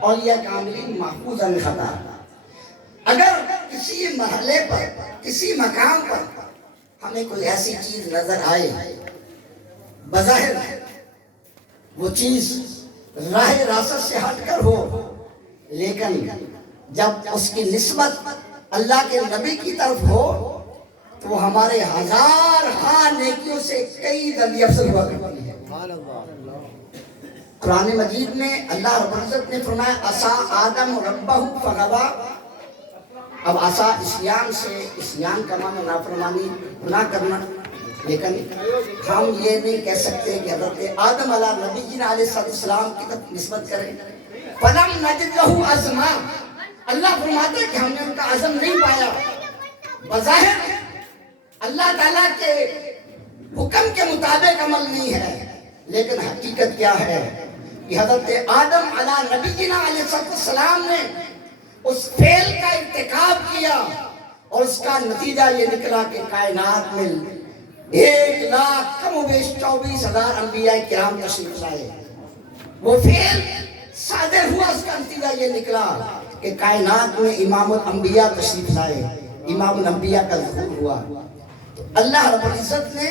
اولیاء کاملین محفوظ عن خطا۔ اگر کسی مرحلے پر، کسی مقام پر ہمیں کوئی ایسی چیز نظر آئے، بظاہر وہ چیز راہ راست سے ہٹ کر ہو، لیکن جب اس کی نسبت اللہ کے نبی کی طرف ہو تو وہ ہمارے ہزار نیکیوں سے کئی درجے افضل ہوا کرتی ہے۔ قرآن مجید میں اللہ رب العزت نے فرمایا عصا آدم ربہ فغوا۔ اب عصا اسیان سے، اسیان کا معنی نافرمانی، گناہ کرنا، لیکن ہم یہ نہیں کہہ سکتے کہ حضرت آدم علیہ نبی جی علیہ السلام کی طرف نسبت کریں۔ فَلَمْ نَجِدْ لَهُ عَزْمًا، اللہ فرماتے ہیں کہ ہم نے ان کا عزم نہیں پایا۔ بظاہر اللہ تعالیٰ کے حکم کے مطابق عمل نہیں ہے، لیکن حقیقت کیا ہے کہ حضرت آدم علیہ نبی جی علیہ السلام نے اس فعل کا ارتکاب کیا اور اس کا نتیجہ یہ نکلا کہ کائنات میں 1,00,000 کم و بیش 24,000 انبیاء کرام تشریف لائے۔ وہ فعل صادر ہوا، اس کا نتیجہ یہ نکلا کہ کائنات میں امام الانبیاء تشریف لائے، امام الانبیاء کا ظہور ہوا۔ اللہ رب العزت نے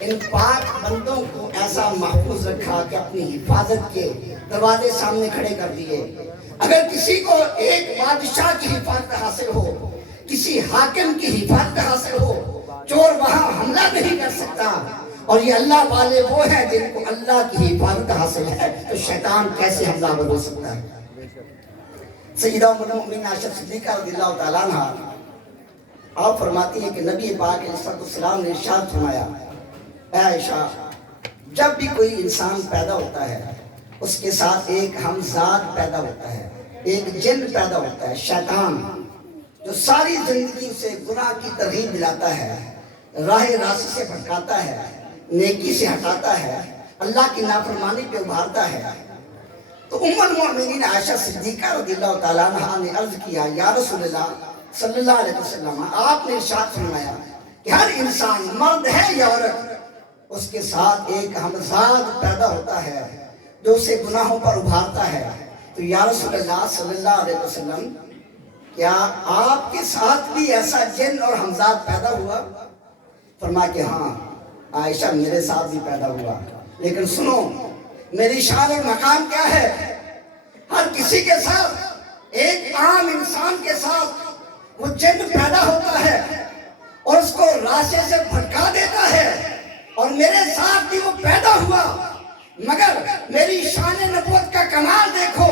ان پاک بندوں کو ایسا محفوظ رکھا کہ اپنی حفاظت کے دروازے سامنے کھڑے کر دیے۔ اگر کسی کو ایک بادشاہ کی حفاظت حاصل ہو، کسی حاکم کی حفاظت حاصل ہو، چور وہاں حملہ نہیں کر سکتا، اور یہ اللہ والے وہ ہیں جن کو اللہ کی حفاظت حاصل ہے، تو شیطان کیسے حملہ ہو سکتا ہے؟ سیدہ ام المؤمنین عائشہ صدیقہ رضی اللہ تعالیٰ عنہا آپ فرماتی ہیں کہ نبی پاک علیہ السلام نے ارشاد فرمایا، اے عائشہ، جب بھی کوئی انسان پیدا ہوتا ہے اس کے ساتھ ایک ہمزاد پیدا ہوتا ہے، ایک جن پیدا ہوتا ہے، شیطان، جو ساری زندگی سے گناہ کی ترغیب دلاتا ہے، راہ راست سے بھٹکاتا ہے، نیکی سے ہٹاتا ہے، اللہ کی نافرمانی پہ ابھارتا ہے۔ تو ام المؤمنین عائشہ صدیقہ رضی اللہ تعالیٰ عنہا نے عرض کیا، یا رسول اللہ صلی اللہ علیہ وسلم، آپ نے ارشاد فرمایا کہ ہر انسان، مرد ہے یا عورت، اس کے ساتھ ایک ہمزاد پیدا ہوتا ہے جو اسے گناہوں پر ابھارتا ہے۔ تو یا رسول اللہ صلی اللہ علیہ وسلم، کیا آپ کے ساتھ بھی ایسا جن اور ہمزاد پیدا ہوا؟ فرمایا کہ ہاں عائشہ، میرے ساتھ بھی پیدا ہوا، لیکن سنو میری شان اور مقام کیا ہے۔ ہر کسی کے ساتھ، ایک عام انسان کے ساتھ وہ جن پیدا ہوتا ہے اور اس کو راستے سے بھٹکا دیتا ہے، اور میرے ساتھ بھی وہ پیدا ہوا، مگر میری شان نبوت کا کمال دیکھو،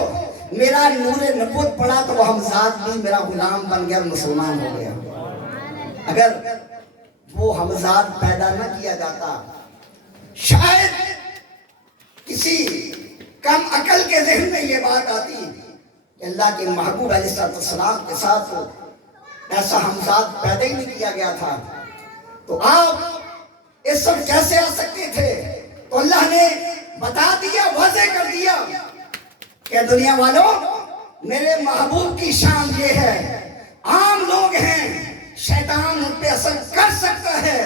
میرا نور نبوت پڑا تو وہ ہمزاد بھی میرا غلام بن گیا، مسلمان ہو گیا۔ اگر وہ ہمزاد پیدا نہ کیا جاتا، شاید کسی کم عقل کے ذہن میں یہ بات آتی کہ اللہ کے محبوب علیہ السلام کے ساتھ ایسا ہمزاد پیدا ہی نہیں کیا گیا تھا، تو آپ اس سب کیسے آ سکتے تھے؟ تو اللہ نے بتا دیا، واضح کر دیا کہ دنیا والوں، میرے محبوب کی شان یہ ہے، عام لوگ ہیں، شیطان ان پہ اثر کر سکتا ہے،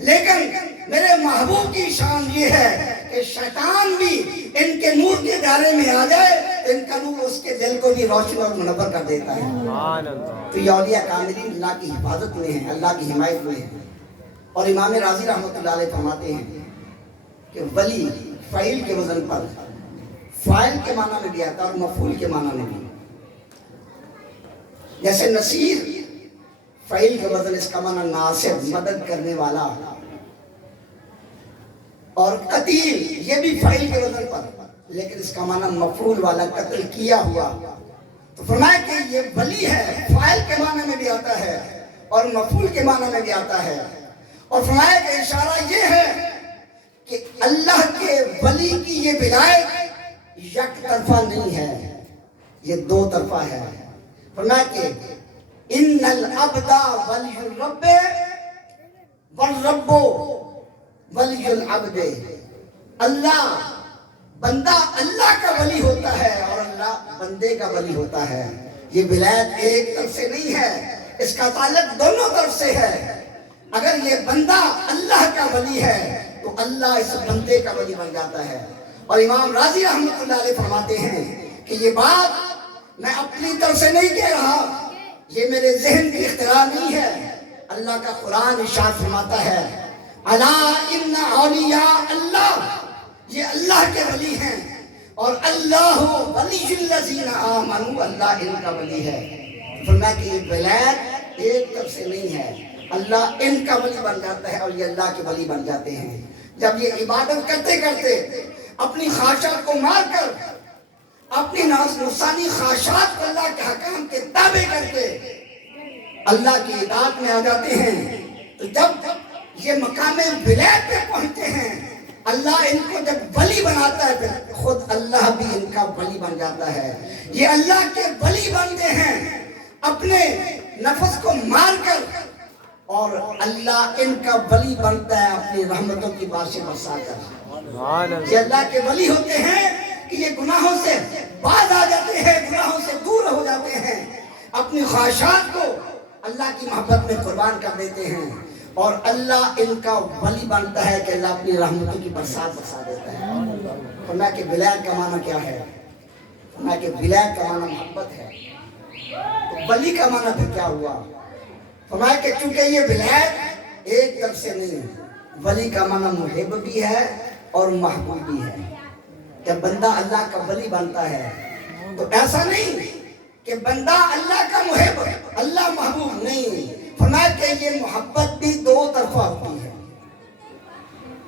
لیکن میرے محبوب کی شان یہ ہے کہ شیطان بھی ان کے نور کے دائرے میں آ جائے، ان کا نور اس کے دل کو بھی روشن اور منور کر دیتا ہے۔ تو یہ اولیاء کاملین اللہ کی حفاظت میں ہیں، اللہ کی حمایت میں ہیں۔ اور امام راضی رحمۃ اللہ علیہ فرماتے ہیں کہ ولی فعیل کے وزن پر فاعل کے معنی میں بھی آتا ہے اور مفعول کے معنی میں بھی۔ جیسے نصیر فعیل کے وزن، اس کا معنی ناصر، مدد کرنے والا، اور قتیل یہ بھی فعیل کے وزن پر، لیکن اس کا معنی مفعول والا، قتل کیا ہوا۔ تو فرمایا کہ یہ ولی ہے، فاعل کے معنی میں بھی آتا ہے اور مفعول کے معنی میں بھی آتا ہے، اور فرمایا کہ اشارہ یہ ہے کہ اللہ کے ولی کی یہ ولایت یک طرفہ نہیں ہے، یہ دو طرفہ ہے۔ فرمایا کہ ان العبد ولی الرب والرب ولی العبد، اللہ، بندہ اللہ کا ولی ہوتا ہے اور اللہ بندے کا ولی ہوتا ہے۔ یہ ولایت ایک طرف سے نہیں ہے، اس کا تعلق دونوں طرف سے ہے۔ اگر یہ بندہ اللہ کا ولی ہے تو اللہ اس بندے کا ولی بن جاتا ہے۔ اور امام راضی رحمۃ اللہ علیہ فرماتے ہیں کہ یہ بات میں اپنی طرف سے نہیں کہہ رہا، یہ میرے ذہن کی اختراع نہیں ہے، اللہ کا قرآن ارشاد فرماتا ہے الا ان اولیاء اللہ، یہ اللہ کے ولی ہیں، اور اللہ ولی الذین آمنوا، اللہ ان کا ولی ہے۔ فرمایا کہ یہ ولایت ایک طرف سے نہیں ہے، اللہ ان کا ولی بن جاتا ہے اور یہ اللہ کے ولی بن جاتے ہیں۔ جب یہ عبادت کرتے کرتے اپنی خواہشات کو مار کر، اپنی نفسانی خواہشات کو اللہ کے حکام کے تابع کر کے اللہ کی اطاعت میں آ جاتے ہیں، تو جب یہ مقام ولایت پہ پہنچتے ہیں، اللہ ان کو جب ولی بناتا ہے، پھر خود اللہ بھی ان کا ولی بن جاتا ہے۔ یہ اللہ کے ولی بنتے ہیں اپنے نفس کو مار کر، اور اللہ ان کا ولی بنتا ہے اپنی رحمتوں کی بارشیں برسا کر۔ یہ اللہ کے ولی ہوتے ہیں کہ یہ گناہوں سے باز آ جاتے ہیں، گناہوں سے دور ہو جاتے ہیں، اپنی خواہشات کو اللہ کی محبت میں قربان کر دیتے ہیں، اور اللہ ان کا ولی بنتا ہے کہ اللہ اپنی رحمتوں کی برسات برسا دیتا ہے۔ فرمایا کہ ولایت کا معنی کیا ہے؟ فرمایا کہ ولایت کا معنی محبت ہے، تو ولی کا معنی پھر کیا ہوا؟ فرمایا کہ چونکہ یہ ولایت ایک طرف سے نہیں ہے، ولی کا معنی محب بھی ہے اور محبوب بھی ہے۔ جب بندہ اللہ کا ولی بنتا ہے تو ایسا نہیں کہ بندہ اللہ کا محب اللہ محبوب نہیں، فرمایا کہ یہ محبت بھی دو طرفہ ہوتی ہے۔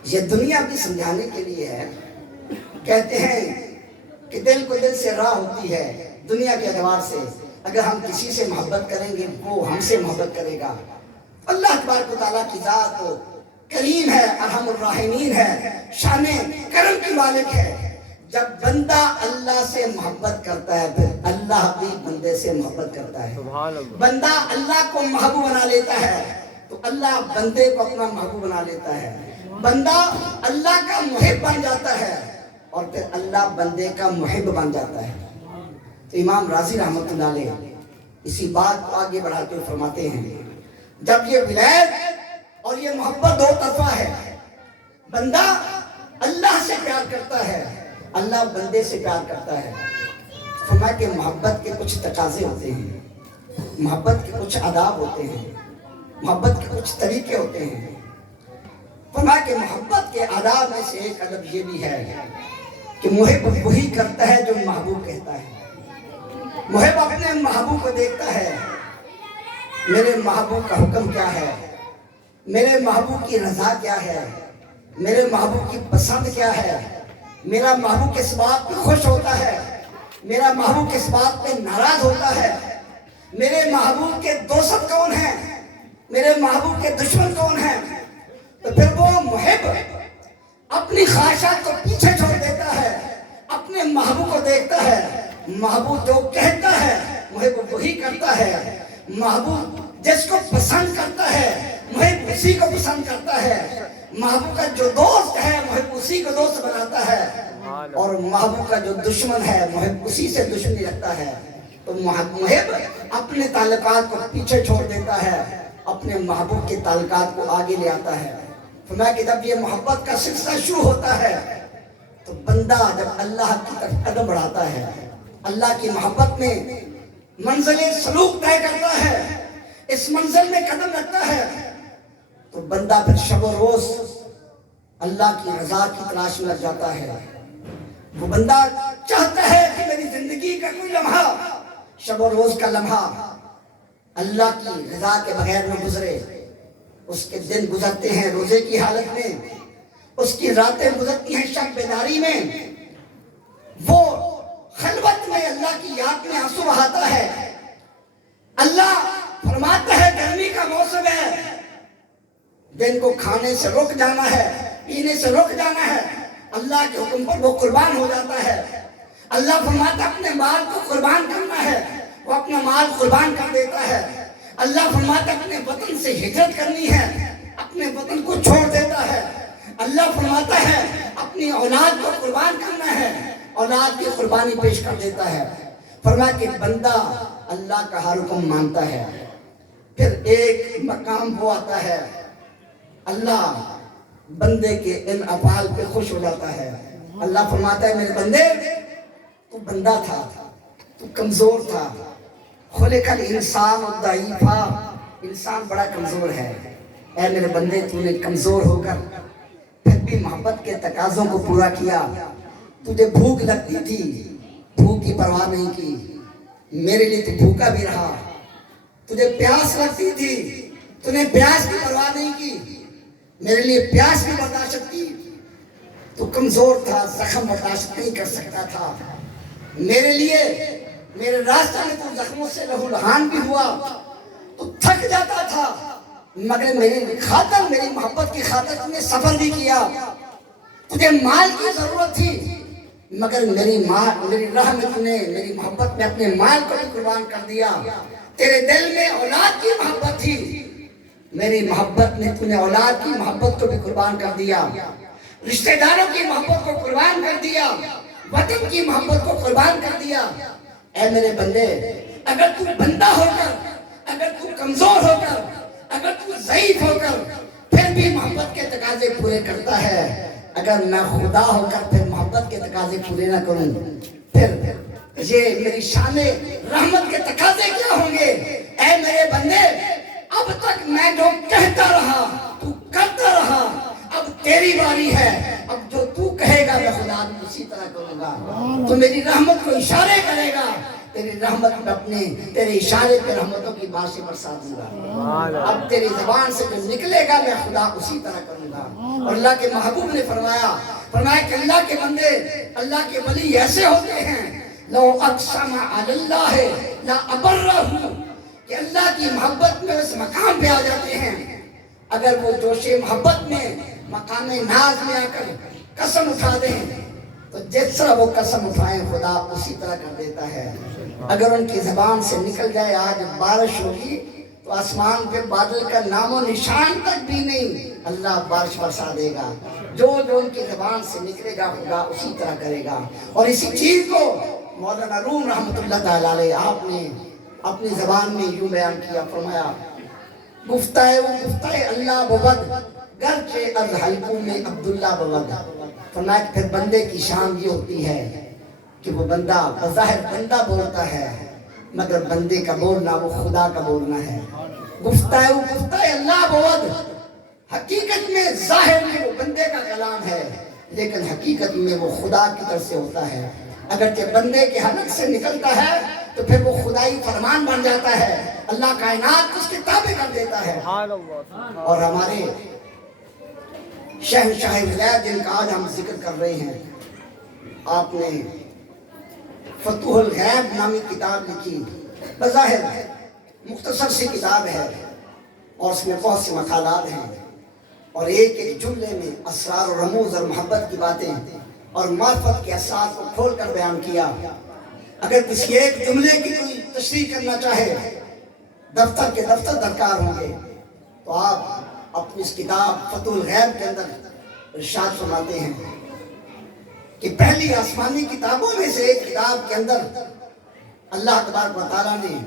یہ دنیا بھی سمجھانے کے لیے ہے، کہتے ہیں کہ دل کو دل سے راہ ہوتی ہے دنیا کے اعتبار سے، اگر ہم کسی سے محبت کریں گے وہ ہم سے محبت کرے گا۔ اللہ تبارک و تعالیٰ کی ذات کریم ہے، ارحم الراحمین ہے، شان کرم کی مالک ہے۔ جب بندہ اللہ سے محبت کرتا ہے پھر اللہ بھی بندے سے محبت کرتا ہے۔ بندہ اللہ کو محبوب بنا لیتا ہے تو اللہ بندے کو اپنا محبوب بنا لیتا ہے۔ بندہ اللہ کا محب بن جاتا ہے اور پھر اللہ بندے کا محب بن جاتا ہے۔ تو امام راضی رحمۃ اللہ علیہ اسی بات کو آگے بڑھاتے ہوئے فرماتے ہیں، جب یہ ولایت اور یہ محبت دو طرفہ ہے، بندہ اللہ سے پیار کرتا ہے، اللہ بندے سے پیار کرتا ہے، فرمایا کہ محبت کے کچھ تقاضے ہوتے ہیں، محبت کے کچھ آداب ہوتے ہیں، محبت کے کچھ طریقے ہوتے ہیں۔ فرمایا کہ محبت کے آداب میں سے ایک ادب یہ بھی ہے کہ محب وہی کرتا ہے جو محبوب کہتا ہے۔ محب اپنے محبوب کو دیکھتا ہے، میرے محبوب کا حکم کیا ہے، میرے محبوب کی رضا کیا ہے، میرے محبوب کی پسند کیا ہے، میرا محبوب کس بات پہ خوش ہوتا ہے، میرا محبوب کس بات پہ ناراض ہوتا ہے، میرے محبوب کے دوست کون ہیں، میرے محبوب کے دشمن کون ہیں۔ تو پھر وہ محب اپنی خواہشات کو پیچھے چھوڑ دیتا ہے، اپنے محبوب کو دیکھتا ہے، محبوب جو کہتا ہے محب وہی کرتا ہے، محبوب جس کو پسند کرتا ہے محب اسی کو پسند کرتا ہے، محبوب کا جو دوست ہے محب اسی کو دوست بناتا ہے، اور محبوب کا جو دشمن ہے محب اسی سے دشمنی رکھتا ہے۔ تو محب اپنے تعلقات کو پیچھے چھوڑ دیتا ہے، اپنے محبوب کے تعلقات کو آگے لے آتا ہے۔ فرمایا کہ جب یہ محبت کا سلسلہ شروع ہوتا ہے تو بندہ جب اللہ کی طرف قدم بڑھاتا ہے، اللہ کی محبت میں منزل سلوک طے کرتا ہے، اس منزل میں قدم رکھتا ہے، تو بندہ پھر شب و روز اللہ کی رضا کی تلاش میں لگ جاتا ہے۔ وہ بندہ چاہتا ہے کہ میری زندگی کا کوئی لمحہ، شب و روز کا لمحہ اللہ کی رضا کے بغیر نہ گزرے۔ اس کے دن گزرتے ہیں روزے کی حالت میں، اس کی راتیں گزرتی ہیں شب بیداری میں، وہ خلوت میں اللہ کی یاد میں آنسو بہاتا ہے۔ اللہ فرماتا ہے گرمی کا موسم ہے، دن کو کھانے سے رک جانا ہے، پینے سے رک جانا ہے، اللہ کے حکم پر وہ قربان ہو جاتا ہے۔ اللہ فرماتا ہے اپنے مال کو قربان کرنا ہے، وہ اپنا مال قربان کر دیتا ہے۔ اللہ فرماتا ہے اپنے وطن سے ہجرت کرنی ہے، اپنے وطن کو چھوڑ دیتا ہے۔ اللہ فرماتا ہے اپنی اولاد کو قربان کرنا ہے، اولاد کی قربانی پیش کر دیتا ہے۔ فرمایا کہ بندہ اللہ کا ہر حکم مانتا ہے، پھر ایک مقام وہ آتا ہے اللہ بندے کے ان افعال پہ خوش ہو جاتا ہے۔ اللہ فرماتا ہے میرے بندے تو بندہ تھا، تو کمزور تھا. خلق الانسان ضعیفا، انسان بڑا کمزور ہے. اے میرے بندے تو نے کمزور ہو کر پھر بھی محبت کے تقاضوں کو پورا کیا. تجھے بھوک لگتی تھی، بھوک کی پرواہ نہیں کی، میرے لیے تو بھوکا بھی رہا. تجھے پیاس لگتی تھی، تو نے پیاس کی پرواہ نہیں کی، میرے لیے پیاس بھی برداشت کی. تو کمزور تھا، زخم برداشت نہیں کر سکتا تھا، میرے لیے میرے راستے میں تو زخموں سے لہو لہان بھی ہوا، تو تھک جاتا تھا، مگر میری خاطر، میری محبت کی خاطر تم نے سفر بھی کیا. تجھے مال کی ضرورت تھی، مگر میری راہ میں تم نے میری محبت میں اپنے مال کو بھی قربان کر دیا. تیرے دل میں اولاد کی محبت تھی، میری محبت میں تم نے اولاد کی محبت کو بھی قربان کر دیا. رشتہ داروں کی محبت کو قربان کر دیا، وطن کی محبت کو قربان کر دیا. اے میرے بندے، اگر تو بندہ ہو کر، اگر تو کمزور ہو کر، اگر تو ضعیف ہو کر پھر بھی محبت کے تقاضے پورے کرتا ہے، اگر میں خدا ہو کر پھر محبت کے تقاضے پورے نہ کروں، پھر یہ میری شان رحمت کے تقاضے کیا ہوں گے؟ اے میرے بندے، اب تک میں جو کہتا رہا تو کرتا رہا، اب تیری باری ہے. اب جو تو کہے گا میں خدا بھی اسی طرح کروں گا. تو میری رحمت کو اشارے کرے گا، تیری رحمت میں اپنے تیرے اشارے پہ رحمتوں کی بارشیں برسا دوں گا. اب تیری زبان سے جو نکلے گا میں خدا اسی طرح کروں گا. اور اللہ کے محبوب نے فرمایا کہ اللہ کے بندے، اللہ کے ولی ایسے ہوتے ہیں، لو اقسم علی اللہ لا ابرہ، کہ اللہ کی محبت میں اس مقام پہ آ جاتے ہیں. اگر وہ جوش محبت میں مقام ناز میں آ کر قسم اٹھا دیں تو جس طرح وہ قسم اٹھائیں خدا اسی طرح کر دیتا ہے. اگر ان کی زبان سے نکل جائے آج بارش ہوگی تو آسمان پہ بادل کا نام و نشان تک بھی نہیں، اللہ بارش برسا دے گا. جو ان کی زبان سے نکلے گا خدا اسی طرح کرے گا. اور اسی چیز کو مولانا روم رحمۃ اللہ تعالیٰ علیہ آپ نے اپنی زبان میں یوں بیان کیا، فرمایا گفتہ اللہ بود گرچہ از حلقوں میں عبداللہ بود. فرمایا کہ پھر بندے کی شان یہ ہوتی ہے کہ وہ بندہ بظاہر بندہ بولتا ہے، مگر بندے کا بولنا وہ خدا کا بولنا ہے. گفتہ اللہ بود، حقیقت میں ظاہر میں وہ بندے کا کلام ہے، لیکن حقیقت میں وہ خدا کی طرف سے ہوتا ہے. اگرچہ بندے کے حلق سے نکلتا ہے تو پھر وہ خدائی فرمان بن جاتا ہے، اللہ کائنات اس کے تابع کر دیتا ہے. اور ہمارے شہنشاہ ولایت جن کا آج ہم ذکر کر رہے ہیں، آپ نے فتوح الغیب نامی کتاب لکھی. بظاہر مختصر سی کتاب ہے اور اس میں بہت سے مقالات ہیں، اور ایک جملے میں اسرار و رموز اور محبت کی باتیں اور معرفت کے اسرار کو کھول کر بیان کیا. اگر کسی ایک جملے کی کوئی تشریح کرنا چاہے، دفتر کے دفتر درکار ہوں گے، تو آپ اپنی اس کتاب فتوح الغیب کے اندر ارشاد فرماتے ہیں کہ پہلی آسمانی کتابوں میں سے ایک کتاب کے اندر اللہ تبارک و تعالیٰ نے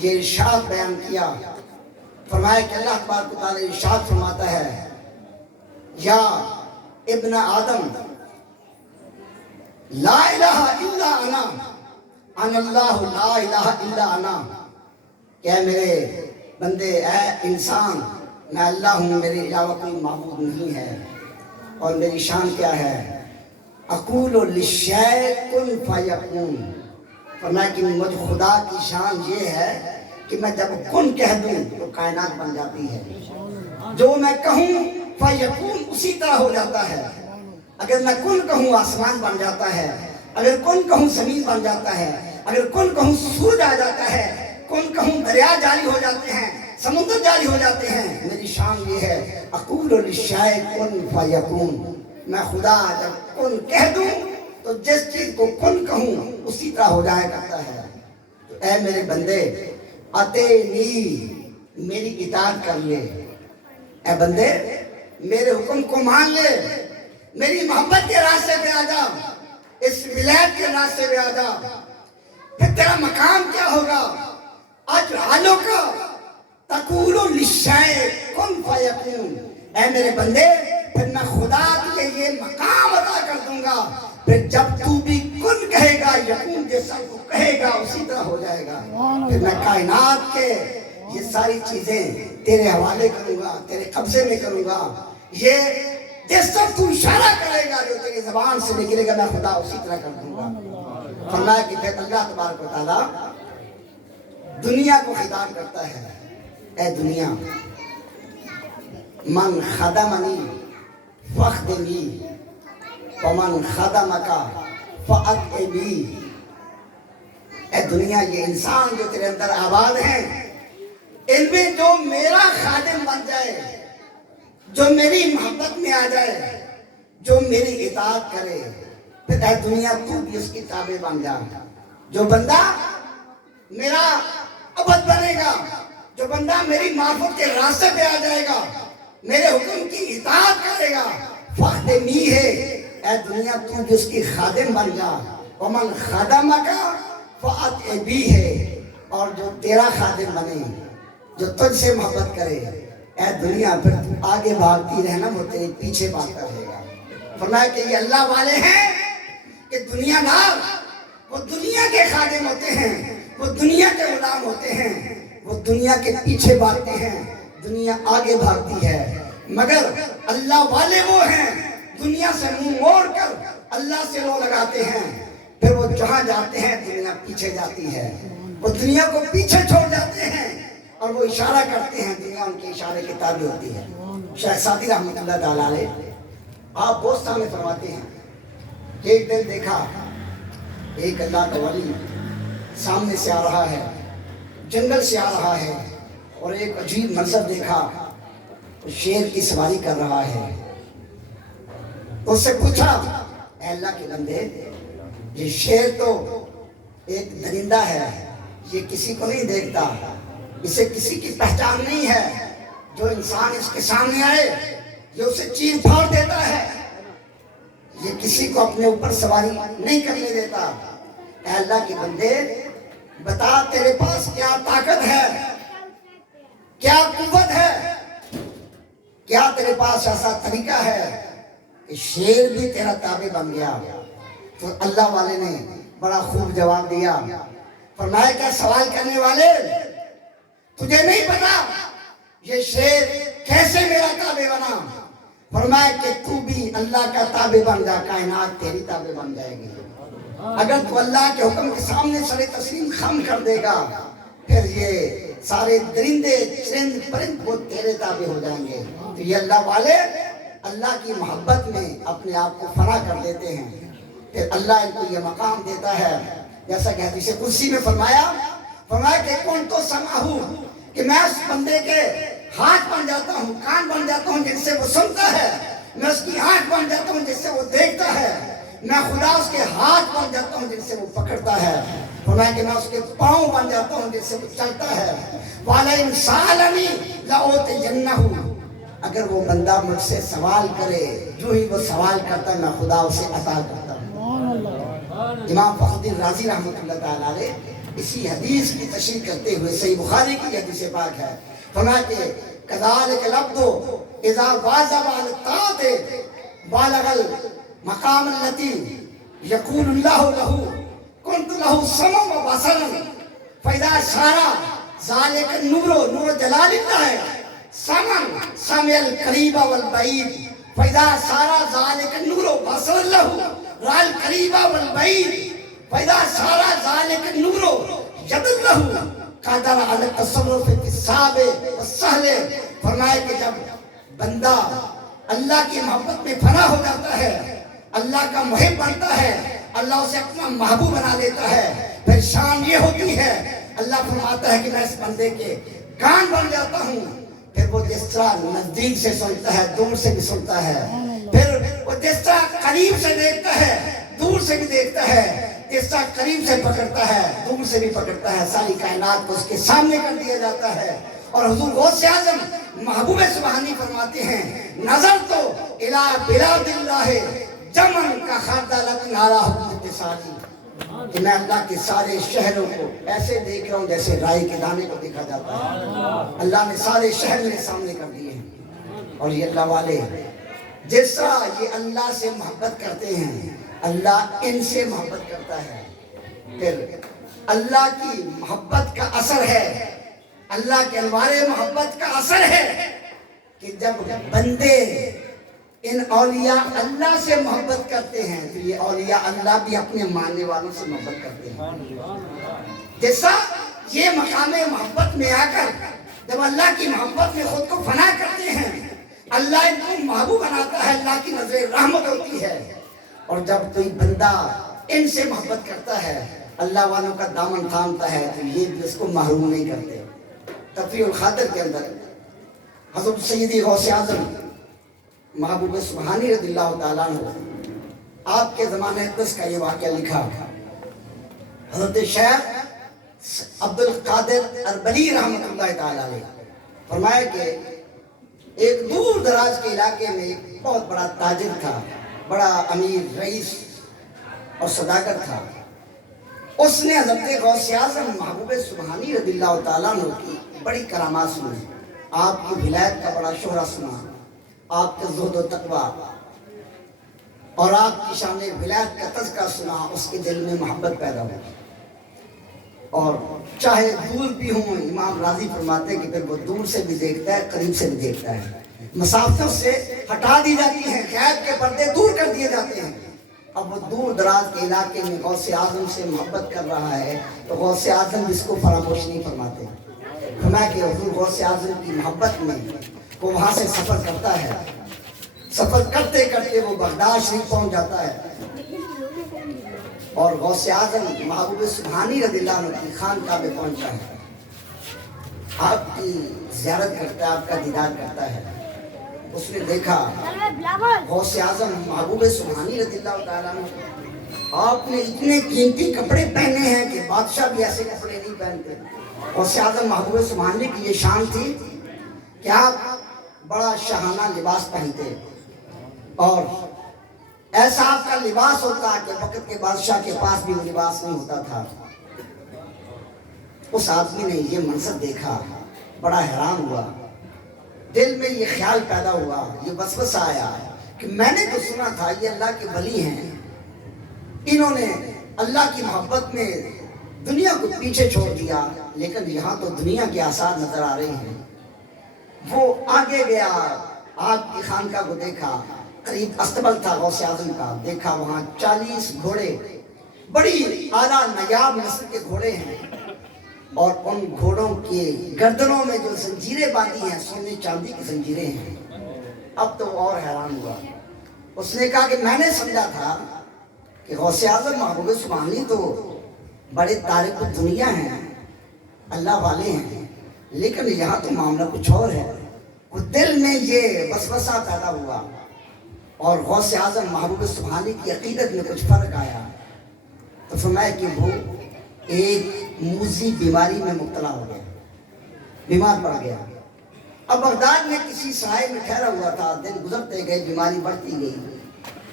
یہ ارشاد بیان کیا. فرمایا کہ اللہ تبارک و تعالیٰ ارشاد فرماتا ہے، یا ابن آدم لا الہ الا انا اللہ لا الہ الا انا. کہ اے میرے بندے، اے انسان، میں اللہ ہوں، میرے علاوہ کوئی معبود نہیں ہے. اور میری شان کیا ہے؟ اقول للشیء کن فیکون. فرمایا کہ مجھ خدا کی شان یہ ہے کہ میں جب کن کہہ دوں تو کائنات بن جاتی ہے. جو میں کہوں فیکون اسی طرح ہو جاتا ہے. اگر میں کن کہوں آسمان بن جاتا ہے، اگر کن کہوں زمین بن جاتا ہے، اگر کن کہوں سورج آ جاتا ہے، کن کہوں دریا جاری ہو جاتے ہیں، سمندر جاری ہو جاتے ہیں. میری شان یہ ہے اقول للشیء کن فیکون. میں خدا جب کن کہہ دوں تو جس چیز کو کن کہوں اسی طرح ہو جایا کرتا ہے. تو اے میرے بندے، اطیعنی، میری اطاعت کر لے. اے بندے، میرے حکم کو مان لے، میری محبت کے راستے پہ آ جا، اس ولایت کے راستے پہ آ جا. پھر تیرا مقام کیا ہوگا؟ اجعلک تقول للشیء کن فیکون. اے میرے بندے، پھر میں خدا تجھے یہ مقام عطا کر دوں گا، پھر جب تو بھی کہے گا یقین جیسا تو کہے گا اسی طرح ہو جائے گا. پھر میں کائنات کے یہ ساری چیزیں تیرے حوالے کروں گا, تیرے قبضے میں کروں گا. یہ جس طرح تو اشارہ کرے گا جو تیری زبان سے نکلے گا میں خدا اسی طرح کر دوں گا. فرمایا کہ پھر اللہ تبارک و تعالیٰ دنیا کو خطاب کرتا ہے, اے دنیا من خدمنی فخدمی ومن خدمک فاطعمی. اے دنیا یہ انسان جو تیرے اندر آباد ہیں ان میں جو میرا خادم بن جائے, جو میری محبت میں آ جائے, جو میری اطاعت کرے, پھر اے دنیا تو بھی اس کی تابع بن جا. جو بندہ میرا عبد بنے گا, جو بندہ میری معرفت کے راستے پہ آ جائے گا, میرے حکم کی اطاعت کرے گا, فخدمی ہے اے دنیا تو بھی اس کی خادم بن جا. ومن خدمک فاطعمی ہے, اور جو تیرا خادم بنے, جو تجھ سے محبت کرے, اے دنیا پھر تو آگے بھاگتی رہنا وہ تیرے پیچھے بھاگتا رہے گا. فرمایا کہ یہ اللہ والے ہیں کہ دنیا دار وہ دنیا کے خادم ہوتے ہیں, وہ دنیا کے غلام ہوتے ہیں, وہ دنیا کے پیچھے بھاگتے ہیں, دنیا آگے بھاگتی ہے. مگر اللہ والے وہ ہیں دنیا سے منہ موڑ کر اللہ سے رو لگاتے ہیں, پھر وہ جہاں جاتے ہیں دنیا پیچھے جاتی ہے. وہ دنیا کو پیچھے چھوڑ جاتے ہیں اور وہ اشارہ کرتے ہیں, دنیا ان کے اشارے کی تابع ہوتی ہے. شیخ سعدی رحمۃ اللہ تعالیٰ علیہ آپ بہت سامنے فرماتے ہیں کہ ایک دن دیکھا ایک اللہ کا ولی سامنے سے آ رہا ہے, جنگل سے آ رہا ہے, اور ایک عجیب منظر دیکھا, شیر کی سواری کر رہا ہے. اس سے پوچھا اے اللہ کے بندے یہ شیر تو ایک درندہ ہے, یہ کسی کو نہیں دیکھتا, اسے کسی کی پہچان نہیں ہے, جو انسان اس کے سامنے آئے یہ اسے چیر پھاڑ دیتا ہے, یہ کسی کو اپنے اوپر سواری نہیں کرنے دیتا. اے اللہ کے بندے بتا تیرے پاس کیا طاقت ہے, کیا قوت ہے, کیا تیرے پاس ایسا طریقہ ہے کہ شیر بھی تیرا تابع بن گیا. تو اللہ والے نے بڑا خوب جواب دیا. فرمایا کیا سوال کرنے والے تجھے نہیں پتا یہ شیر کیسے میرا تابع بنا؟ فرمایا کہ تو بھی اللہ کا تابع بن جا, کائنات تیری تابع بن جائے گی. اگر تو اللہ کے حکم کے سامنے سر تسلیم خم کر دے گا پھر یہ سارے درندے چرند پرند وہ تیرے تابع ہو جائیں گے. تو یہ اللہ والے اللہ کی محبت میں اپنے آپ کو فنا کر دیتے ہیں, پھر اللہ ان کو یہ مقام دیتا ہے. جیسا کہ حدیث قدسی میں فرمایا کہ کون تو سماہو, کہ میں اس بندے کے ہاتھ بن جاتا ہوں, کان بن جاتا ہوں جن سے وہ سنتا ہے, میں اس کی آنکھ بن جاتا ہوں جس سے وہ دیکھتا ہے, میں خدا اس کے ہاتھ بن جاتا ہوں جن سے وہ پکڑتا ہے. فرمایا کہ میں اس کے پاؤں بن جاتا ہوں جن سے وہ چلتا ہے. وَعَلَيْهِ سَأَلَنِي لَأُوتِيَنَّهُ, اگر وہ بندہ مجھ سے سوال کرے جو ہی وہ سوال کرتا ہے میں خدا اسے عطا کرتا ہوں. امام فخر الدین رازی رحمۃ اللہ تعالیٰ علیہ اسی حدیث کی تشریح کرتے ہوئے صحیح بخاری کی حدیث پاک ہے, فرمایا کہ كَذَلِكَ الْعَبْدُ إِذَا وَاظَبَ عَلَى الطَّاعَةِ بَلَغَ الْمَقَامَ الَّذِي يَقُولُ اللَّهُ لَهُ كُنتُ لَهُ سَمْعًا وَبَصَرًا فَإِذَا أَشَارَ ذَلِكَ النُّورُ نُورُ جَلَالِ اللَّهِ سَمْعًا سَمِعَ الْقَرِيبَ وَالْبَعِيدَ فَإِذَا أَشَارَ ذَلِكَ النُّورُ بَصَرًا لَهُ رَأَى الْقَرِيبَ وَالْبَعِيدَ فَإِذَا أَشَارَ ذَلِكَ النُّورُ يَدًا لَهُ قادر علی التصرف فی الصعب والسہل. فرمائے کہ جب بندہ اللہ کی محبت میں فنا ہو جاتا ہے, اللہ کا محب بنتا ہے, اللہ اسے اپنا محبوب بنا لیتا ہے, پھر شان یہ ہوتی ہے اللہ فرماتا ہے کہ میں اس بندے کے کان بن جاتا ہوں, پھر وہ جس طرح نزدیک سے سنتا ہے دور سے بھی سنتا ہے, پھر وہ جس طرح قریب سے دیکھتا ہے دور سے بھی دیکھتا ہے, جس طرح قریب سے پکڑتا ہے دور سے بھی پکڑتا ہے, ساری کائنات کو اس کے سامنے کر دیا جاتا ہے. اور حضور غوث اعظم محبوب سبحانی فرماتے ہیں نظر تو الہ بلاد اللہ جمن کا خردلت نارا اتصالی, کہ میں اللہ کے سارے شہروں کو ایسے دیکھ رہا ہوں جیسے رائی کے دانے کو دیکھا جاتا ہے. اللہ نے سارے شہر میرے سامنے کر دیے ہیں. اور یہ اللہ والے جس طرح یہ اللہ سے محبت کرتے ہیں, اللہ ان سے محبت کرتا ہے۔ پھر اللہ کی محبت کا اثر ہے، اللہ کے انوار محبت کا اثر ہے کہ جب بندے ان اولیاء اللہ سے محبت کرتے ہیں تو یہ اولیاء اللہ بھی اپنے ماننے والوں سے محبت کرتے ہیں۔ جیسا یہ مقام محبت میں آ کر جب اللہ کی محبت میں خود کو فنا کرتے ہیں، اللہ ان کو محبوب بناتا ہے، اللہ کی نظر رحمت ہوتی ہے۔ اور جب کوئی بندہ ان سے محبت کرتا ہے، اللہ والوں کا دامن تھامتا ہے، تو یہ بھی اس کو محروم نہیں کرتے۔ تفریح الخاطر کے اندر حضرت سیدی غوث اعظم محبوب سبحانی رضی اللہ تعالیٰ عنہ آپ کے زمانہ اقدس کا یہ واقعہ لکھا۔ حضرت شیخ عبد القادر اربلی رحمۃ اللہ تعالیٰ علیہ فرمایا کہ ایک دور دراز کے علاقے میں ایک بہت بڑا تاجر تھا، بڑا امیر رئیس اور صداقت تھا۔ اس نے حضرت غوث اعظم محبوب سبحانی رضی اللہ تعالیٰ عنہ کی بڑی کرامات سنی، آپ کی ولایت کا بڑا شہرہ سنا، آپ کے زہد و تقوی اور آپ کی شان ولایت کا تذکرہ سنا۔ اس کے دل میں محبت پیدا ہوئی، اور چاہے دور بھی ہوں، امام راضی فرماتے ہیں کہ پھر وہ دور سے بھی دیکھتا ہے، قریب سے بھی دیکھتا ہے۔ مسافتوں سے ہٹا دی جاتی ہیں، غیب کے پردے دور کر دیے جاتے ہیں۔ اب وہ دور دراز کے علاقے میں غوث اعظم سے محبت کر رہا ہے تو غوث اعظم اس کو فراموش نہیں فرماتے۔ فرمایا کہ حضور غوث اعظم کی محبت میں وہ وہاں سے سفر کرتا ہے، سفر کرتے کرتے وہ بغداد شریف پہنچ جاتا ہے، اور غوث اعظم محبوب سبحانی رضی اللہ عنہ کی خانقاہ میں پہنچا ہے، آپ کی زیارت کرتا ہے، آپ کا دیدار کرتا ہے۔ اس نے دیکھا غوث اعظم محبوب سبحانی رضی اللہ تعالیٰ عنہ آپ نے اتنے قیمتی کپڑے پہنے ہیں کہ بادشاہ بھی ایسے کپڑے نہیں پہنتے۔ غوث اعظم محبوب سبحانی کی یہ شان تھی کہ آپ بڑا شاہانہ لباس پہنتے، اور ایسا آپ کا لباس ہوتا کہ وقت کے بادشاہ کے پاس بھی وہ لباس نہیں ہوتا تھا۔ اس آدمی نے یہ منظر دیکھا، بڑا حیران ہوا، دل میں یہ خیال پیدا ہوا، یہ وسوسہ آیا کہ میں نے تو سنا تھا یہ اللہ کے ولی ہیں، انہوں نے اللہ کی محبت میں دنیا کو پیچھے چھوڑ دیا، لیکن یہاں تو دنیا کے آثار نظر آ رہے ہیں۔ وہ آگے گیا، آپ کی خانقاہ کو دیکھا، قریب استبل تھا غوث اعظم کا، دیکھا وہاں 40 گھوڑے، بڑی اعلیٰ نایاب نسل کے گھوڑے ہیں، اور ان گھوڑوں کے گردنوں میں جو زنجیریں باندھی ہیں سونے چاندی کی زنجیریں ہیں۔ اب تو وہ اور حیران ہوا، اس نے کہا کہ میں نے سمجھا تھا کہ غوث اعظم محبوب سبحانی تو بڑے تارک دنیا ہیں، اللہ والے ہیں، لیکن یہاں تو معاملہ کچھ اور ہے۔ دل میں یہ وسوسہ پیدا ہوا، اور غوث اعظم محبوب سبحانی کی عقیدت میں کچھ فرق آیا، تو فرمایا کہ وہ ایک موذی بیماری میں مبتلا ہو گیا، بیمار پڑ گیا۔ اب بغداد میں کسی سائے میں ٹھہرا ہوا تھا، دن گزرتے گئے، بیماری بڑھتی گئی،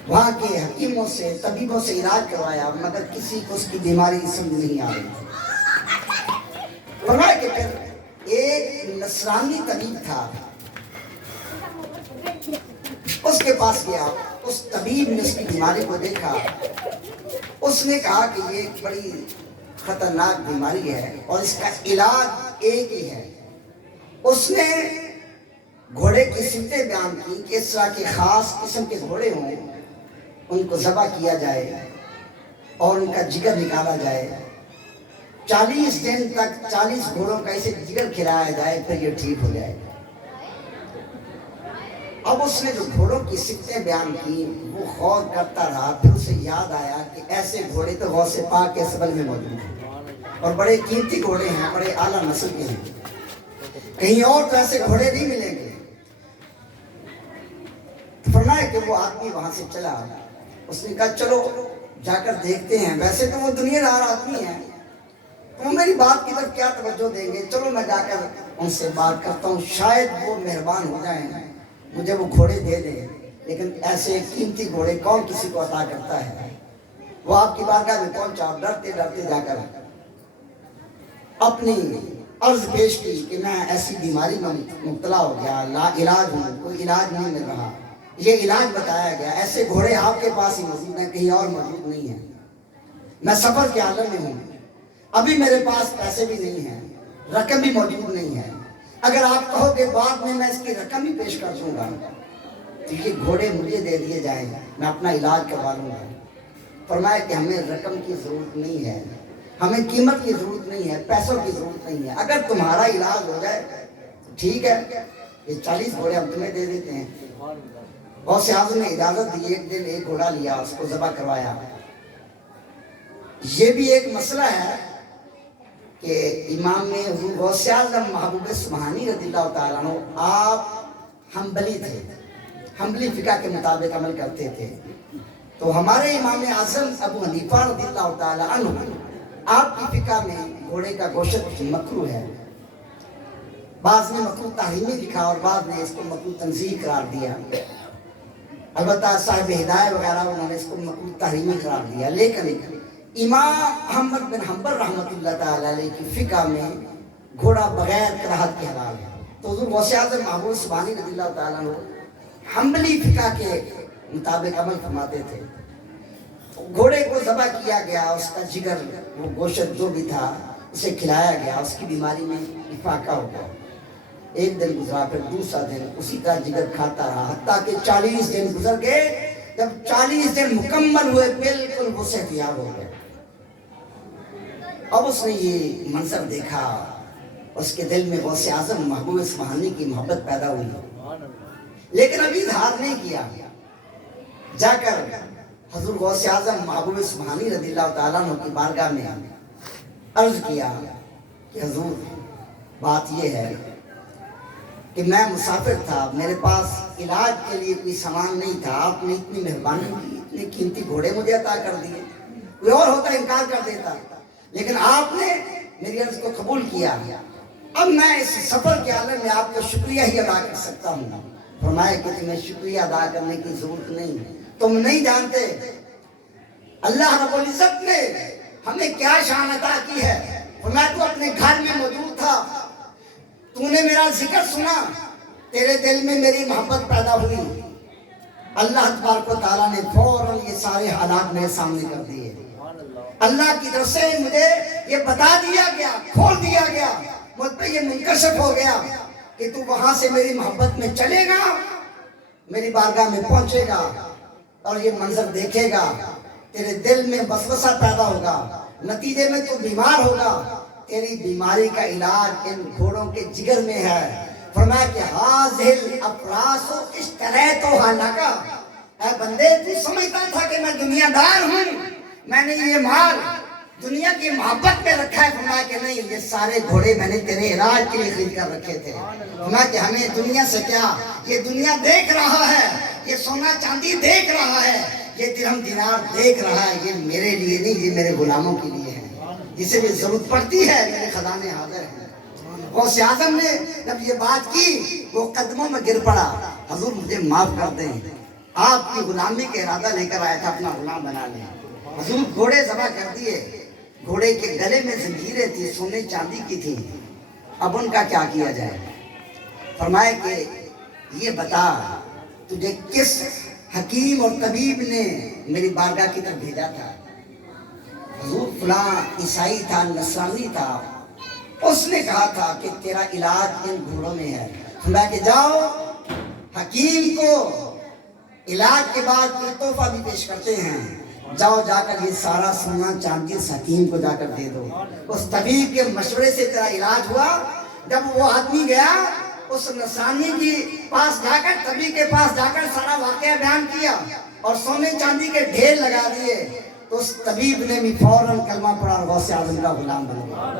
وہاں کے حکیموں سے طبیبوں سے علاج کروایا، مگر کسی کو اس کی بیماری سمجھ نہیں آ رہی تھی۔ فرمایا کہ پھر ایک نصرانی طبیب تھا، اس کے پاس گیا، اس طبیب نے اس کی بیماری کو دیکھا، اس نے کہا کہ یہ ایک بڑی خطرناک بیماری ہے اور اس کا علاج ایک ہی ہے۔ اس نے گھوڑے کی صفتیں بیان کی کہ اس طرح کے خاص قسم کے گھوڑے ہوں، ان کو ذبح کیا جائے اور ان کا جگر نکالا جائے، 40 دن تک 40 گھوڑوں کا اسے جگر کھلایا جائے، پھر یہ ٹھیک ہو جائے۔ اب اس نے جو گھوڑوں کی صفتیں بیان کی وہ غور کرتا رہا، پھر اسے یاد آیا کہ ایسے گھوڑے تو غوث پاک کے سبل میں موجود ہیں، اور بڑے قیمتی گھوڑے ہیں، بڑے اعلیٰ نسل کے ہیں، کہیں اور تو ایسے گھوڑے نہیں ملیں گے۔ فرمایا کہ وہ آدمی وہاں سے چلا، اس نے کہا چلو جا کر دیکھتے ہیں، ویسے تو وہ دنیا دار آدمی ہیں، تو میری بات کی طرف کیا توجہ دیں گے، چلو میں جا کر ان سے بات کرتا ہوں، شاید وہ مہربان ہو جائیں، مجھے وہ گھوڑے دے دیں۔ لیکن ایسے قیمتی گھوڑے کون کسی کو عطا کرتا ہے؟ وہ آپ کی بارگاہ میں پہنچا، ڈرتے ڈرتے جا کر اپنی عرض پیش کی کہ میں ایسی بیماری میں مبتلا ہو گیا، لا علاج ہوں، کوئی علاج نہیں مل رہا، یہ علاج بتایا گیا. ایسے گھوڑے آپ کے پاس ہی موجود ہیں, کہیں اور موجود نہیں ہیں. میں سفر کے عالم میں ہوں, ابھی میرے پاس پیسے بھی نہیں ہیں, رقم بھی موجود نہیں ہے. اگر آپ کہو کہ بعد میں اس کی رقم بھی پیش کر دوں گا تو یہ گھوڑے مجھے دے دیے جائیں, میں اپنا علاج کروا لوں گا. فرمایا کہ ہمیں رقم کی ضرورت نہیں ہے, ہمیں قیمت کی ضرورت نہیں ہے, پیسوں کی ضرورت نہیں ہے. اگر تمہارا علاج ہو جائے تو ٹھیک ہے, یہ 40 گھوڑے ہم تمہیں دے دیتے ہیں. غوث اعظم نے اجازت دی, ایک دن ایک گھوڑا لیا, اس کو ذبح کروایا. یہ بھی ایک مسئلہ ہے کہ امام میں حضور غوث اعظم محبوب سبحانی رضی اللہ تعالیٰ عنہ, آپ حنبلی تھے, حنبلی فقہ کے مطابق عمل کرتے تھے. تو ہمارے امام اعظم ابو حنیفہ رضی اللہ تعالیٰ عنہ, آپ کی فقہ میں گھوڑے کا گوشت مکروہ ہے. بعض نے مکروہ تحریمی لکھا اور بعض نے اس کو مکروہ تنزیہ قرار دیا. البتہ صاحب ہدایہ وغیرہ انہوں نے اس کو مکروہ تحریمی قرار دیا. لیکن امام احمد بن حنبل رحمۃ اللہ تعالیٰ علیہ کی فقہ میں گھوڑا بغیر کراہت کے حلال ہے. تو حضور غوث اعظم محبوب سبحانی رضی اللہ تعالیٰ عنہ حنبلی فقہ کے مطابق عمل فرماتے تھے. گھوڑے کو ذبح کیا گیا, اس کا جگر, وہ گوشت جو بھی تھا اسے کھلایا گیا. اس کی بیماری میں افاقہ ہو گیا. ایک دن گزرا, پھر دوسرا دن اسی کا جگر کھاتا رہا, حتیٰ کہ 40 دن گزر گئے. جب 40 دن مکمل ہوئے بالکل وہ صحتیاب ہو گئے. اب اس نے یہ منظر دیکھا, اس کے دل میں غوث اعظم محبوب سبحانی کی محبت پیدا ہوئی, لیکن ابھی اظہار نہیں کیا. جا کر حضور غوث اعظم محبوب سبحانی رضی اللہ تعالیٰ عنہ کی بارگاہ میں عرض کیا کہ حضور بات یہ ہے کہ میں مسافر تھا, میرے پاس علاج کے لیے کوئی سامان نہیں تھا. آپ نے اتنی مہربانی کی, اتنے قیمتی گھوڑے مجھے عطا کر دیے. کوئی اور ہوتا انکار کر دیتا, لیکن آپ نے میری عرض کو قبول کیا. اب میں اس سفر کے عالم میں آپ کا شکریہ ہی ادا کر سکتا ہوں. فرمایا کہ تمہیں شکریہ ادا کرنے کی ضرورت نہیں, تم نہیں جانتے اللہ رب العزت نے ہمیں کیا شان عطا کی ہے. فرمایا تو اپنے گھر میں موجود تھا, تو نے میرا ذکر سنا, تیرے دل میں میری محبت پیدا ہوئی. اللہ تبارک و تعالیٰ نے فوراً یہ سارے حالات میرے سامنے کر دیے. اللہ کی طرف سے مجھے یہ بتا دیا گیا, کھول دیا گیا, مجھ پہ یہ منکشف ہو گیا کہ تو وہاں سے میری محبت میں چلے گا, میری بارگاہ میں پہنچے گا اور یہ منظر دیکھے گا. تیرے دل میں وسوسہ پیدا ہوگا, نتیجے میں تو بیمار ہوگا. تیری بیماری کا علاج ان گھوڑوں کے جگر میں ہے. فرمایا کہ حاضل افراس اشتریتها لک, اے بندے تو سمجھتا تھا کہ میں دنیا دار ہوں, میں نے یہ مال دنیا کی محبت میں رکھا ہے. فرمایا کہ نہیں, یہ سارے گھوڑے میں نے تیرے علاج کے لیے خرید کر رکھے تھے. فرمایا کہ ہمیں دنیا سے کیا, یہ دنیا دیکھ رہا ہے, یہ سونا چاندی دیکھ رہا ہے, یہ درہم دینار دیکھ رہا ہے, یہ میرے لیے نہیں, یہ میرے غلاموں کے لیے ہے. جسے بھی ضرورت پڑتی ہے میرے خزانے حاضر ہیں. غوث اعظم نے جب یہ بات کی وہ قدموں میں گر پڑا, حضور مجھے معاف کر دیں, آپ کی غلامی کے ارادہ لے کر آیا تھا اپنا غلام بنا لیں. حضور گھوڑے ذبح کر دیے. گھوڑے کے گلے میں زنجیریں تھی, سونے چاندی کی تھی. اب ان کا کیا کیا جائے. فرمایا کہ یہ بتا تجھے کس حکیم اور طبیب نے میری بارگاہ کی طرف بھیجا تھا. حضور فلاں عیسائی تھا, نصرانی تھا, اس نے کہا تھا کہ تیرا علاج ان گھوڑوں میں ہے. فرمایا کہ جاؤ حکیم کو علاج کے بعد کوئی تحفہ بھی پیش کرتے ہیں, جاؤ جا کر یہ سارا سونا چاندی اس حکیم کو جا کر دے دو. اس طبیب کے مشورے سے تیرا علاج ہوا. جب وہ آدمی گیا اس نصرانی کے پاس جا کر, طبیب کے پاس جا کر سارا واقعہ بیان کیا اور سونے چاندی کے ڈھیر لگا دیے, تو اس طبیب نے بھی فوراً کلمہ پڑھا اور غوث اعظم کا غلام بن گیا.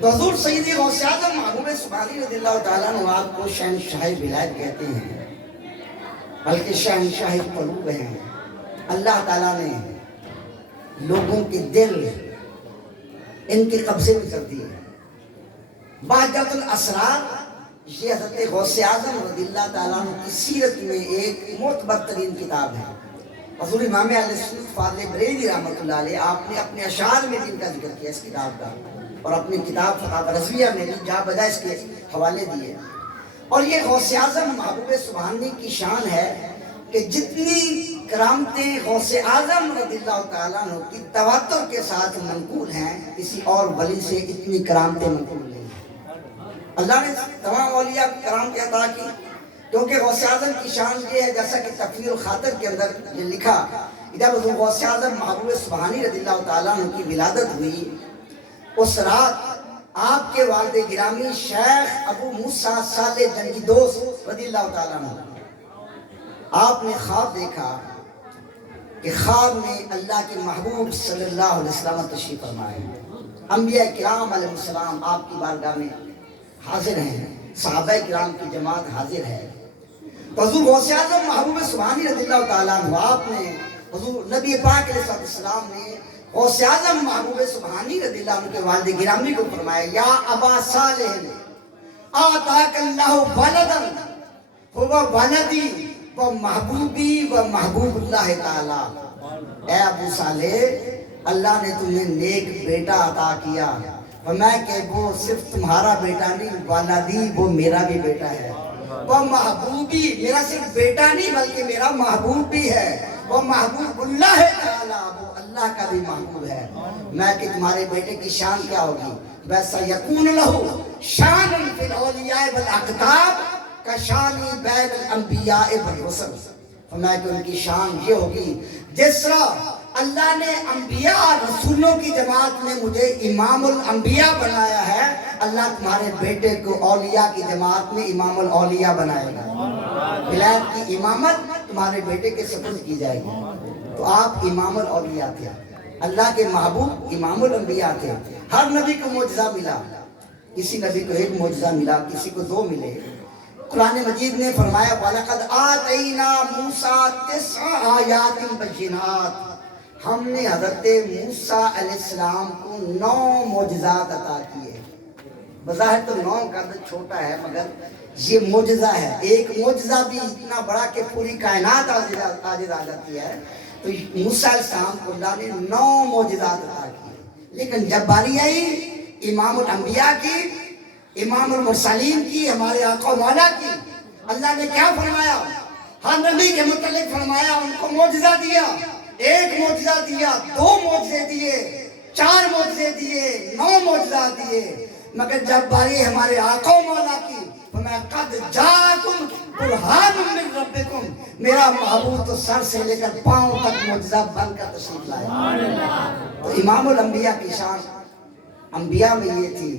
تو حضور سیدی غوث اعظم محبوب سبحانی رضی اللہ تعالیٰ عنہ آپ کو شہنشاہ ولایت کہتے ہیں, بلکہ شہنشاہ قلوب ہیں. اللہ تعالیٰ نے لوگوں کے دل ان کے قبضے میں کر دیے. بہجت الاسرار یہ حضرت غوث اعظم رضی اللہ تعالیٰ عنہ کی سیرت میں ایک معتبر ترین کتاب ہے. حضور امام اہل سنت فاضل بریلوی رحمۃ اللہ علیہ, آپ نے اپنے اشعار میں جن کا ذکر کیا اس کتاب کا, اور اپنی کتاب فتاوی رضویہ میں بھی جا بجا اس کے حوالے دیے. اور یہ غوث اعظم محبوب سبحانی کی شان ہے کہ جتنی کرامتیں غوث اعظم رضی اللہ تعالیٰ عنہ کی تواتر کے ساتھ منقول ہیں، کسی اور ولی سے اتنی کرامتیں منقول نہیں ہیں. اللہ نے تمام اولیاء کی کرامتیں عطا کی، کیونکہ غوث اعظم کی شان یہ ہے، جیسا کہ تفسیر الخاطر کے اندر یہ لکھا، جب حضور غوث اعظم محبوب سبحانی رضی اللہ تعالیٰ عنہ کی ولادت ہوئی، اس رات آپ کے والد گرامی شیخ ابو موسیٰ صالح جنگی دوست رضی اللہ تعالیٰ عنہ، آپ نے خواب دیکھا کہ خواب میں اللہ کے محبوب صلی اللہ علیہ وسلم تشریف فرمائے، انبیاء کرام علیہ السلام آپ کی بارگاہ میں حاضر ہیں، صحابہ کرام کی جماعت حاضر ہے. تو حضور غوث اعظم محبوب سبحانی رضی اللہ تعالیٰ عنہ، آپ نے حضور نبی پاک علیہ السلام نے غوث اعظم محبوب سبحانی رضی اللہ عنہ کے والد گرامی کو فرمایا، یا ابا صالح آتاک اللہ ولدا هو ولدی و محبوبی و محبوب اللہ تعالی. اے ابو صالح، اللہ نے تمہیں نیک بیٹا عطا کیا، فرمایا کہ وہ صرف تمہارا بیٹا نہیں، ولدی وہ میرا بھی بیٹا ہے، وہ محبوبی میرا صرف بیٹا نہیں بلکہ میرا محبوب بھی ہے، وہ محبوب اللہ تعالی وہ اللہ کا بھی محبوب ہے. میں کہ تمہارے بیٹے کی شان کیا ہوگی؟ ویسا یکون لہو شان فی الاولیاء والاقطاب کا شانی بین الانبیاء والرسل. فرمایا کہ ان کی شان یہ ہوگی جس طرح اللہ نے انبیاء اور رسولوں کی جماعت میں مجھے امام الانبیاء بنایا ہے، اللہ تمہارے بیٹے کو اولیاء کی جماعت میں امام الاولیاء بنائے گا. ولایت کی امامت تمہارے بیٹے کے سپرد کی جائے گی. تو آپ امام الاولیاء تھے، اللہ کے محبوب امام الانبیاء تھے. ہر نبی کو معجزہ ملا، کسی نبی کو ایک معجزہ ملا، کسی کو دو ملے. قرآن مجید نے فرمایا وَلَقَدْ آتَيْنَا مُوسَىٰ 9 آیات بینات، ہم نے حضرت موسیٰ علیہ السلام کو 9 معجزات عطا کیے. بظاہر تو 9 کا عدد چھوٹا ہے، مگر یہ معجزہ ہے. ایک معجزہ بھی اتنا بڑا کہ پوری کائنات عاجز آ جاتی ہے. تو موسیٰ علیہ السلام کو اللہ نے 9 معجزات عطا کیے. لیکن جب باری آئی امام الانبیاء کی، امام المرسلین کی، ہمارے آقا و مولا کی، اللہ نے کیا فرمایا؟ ہر نبی کے متعلق فرمایا ان کو معجزہ دیا. ایک معجزہ دیا، 2 معجزے دیے، 4 معجزے دیے، 9 معجزات دیے. مگر جب باری ہمارے آقا و مولا کی، فرمایا قد جاءکم برہان من ربکم، میرا محبوب تو سر سے لے کر پاؤں تک معجزہ بن کر تشریف لائے. تو امام الانبیاء کی شان انبیاء میں یہ تھی،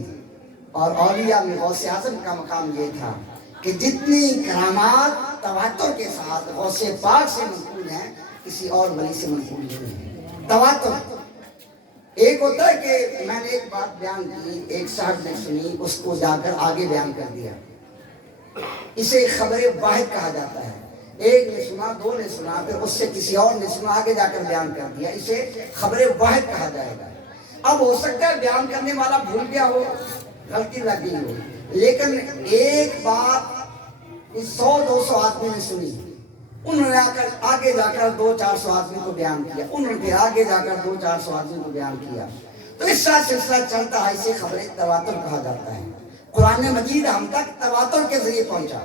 اور اولیاء میں غوث اعظم کا مقام یہ تھا کہ جتنی کرامات تواتر کے ساتھ غوث پاک سے منقول ہیں، کسی اور ولی سے منقول نہیں ہے. تواتر ایک ہوتا ہے کہ میں نے ایک بات بیان کی، ایک صاحب نے سنی، اس کو جا کر آگے بیان کر دیا، اسے خبر واحد کہا جاتا ہے. ایک نے سنا، 2 نے سنا، پھر اس سے کسی اور نے سنا، آگے جا کر بیان کر دیا، اسے خبر واحد کہا جائے گا. اب ہو سکتا ہے بیان کرنے والا بھول گیا ہو، غلطی لگی ہو، لیکن ایک بات 100-200 آدمی نے سنی، انہوں نے آگے جا کر 200-400 آدمی کو بیان کیا، انہوں نے آگے جا کر 200-400 آدمی کو بیان کیا. تو اس طرح سلسلہ چلتا ہے، اسے خبر تواتر کہا جاتا ہے. قرآن مجید ہم تک تواتر کے ذریعے پہنچا،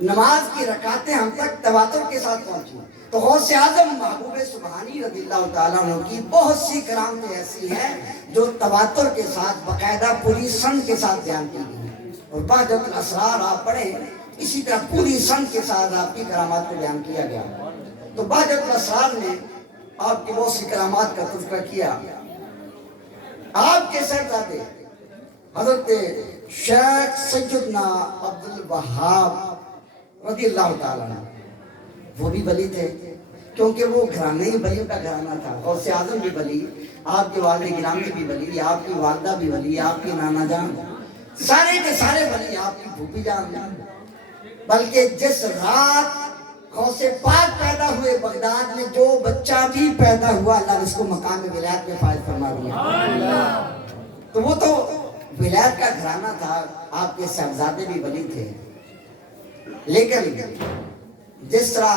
نماز کی رکعتیں ہم تک تواتر کے ساتھ پہنچی. تو غوث اعظم محبوب سبحانی رضی اللہ تعالیٰ عنہ کی بہت سی کرامتیں ایسی ہیں جو تواتر کے ساتھ باقاعدہ پوری سند کے ساتھ بیان کی گئی. اور بہجت الاسرار آپ پڑھیں، اسی طرح پوری سند کے ساتھ آپ کی کرامات کو بیان کیا گیا. تو بہجت الاسرار نے آپ کی بہت سی کرامات کا تذکرہ کیا. آپ کے صاحبزادے حضرت شیخ سیدنا عبد الوہاب رضی اللہ تعالیٰ عنہ، وہ بھی ولی تھے، کیونکہ وہ گھرانہ ہی ولیوں کا گھرانہ تھا. غوث اعظم بھی ولی، آپ کے والد گرامی بھی ولی، آپ کی والدہ بھی ولی، آپ کی نانا جان، سارے کے سارے ولی، آپ کی پھوپھی جان. بلکہ جس رات غوث پاک پیدا ہوئے بغداد میں، جو بچہ بھی پیدا ہوا اللہ نے اس کو مقام ولایت میں فائز فرما دیا. تو وہ تو ولایت کا گھرانہ تھا، آپ کے صاحبزادے بھی ولی تھے. لیکن جس طرح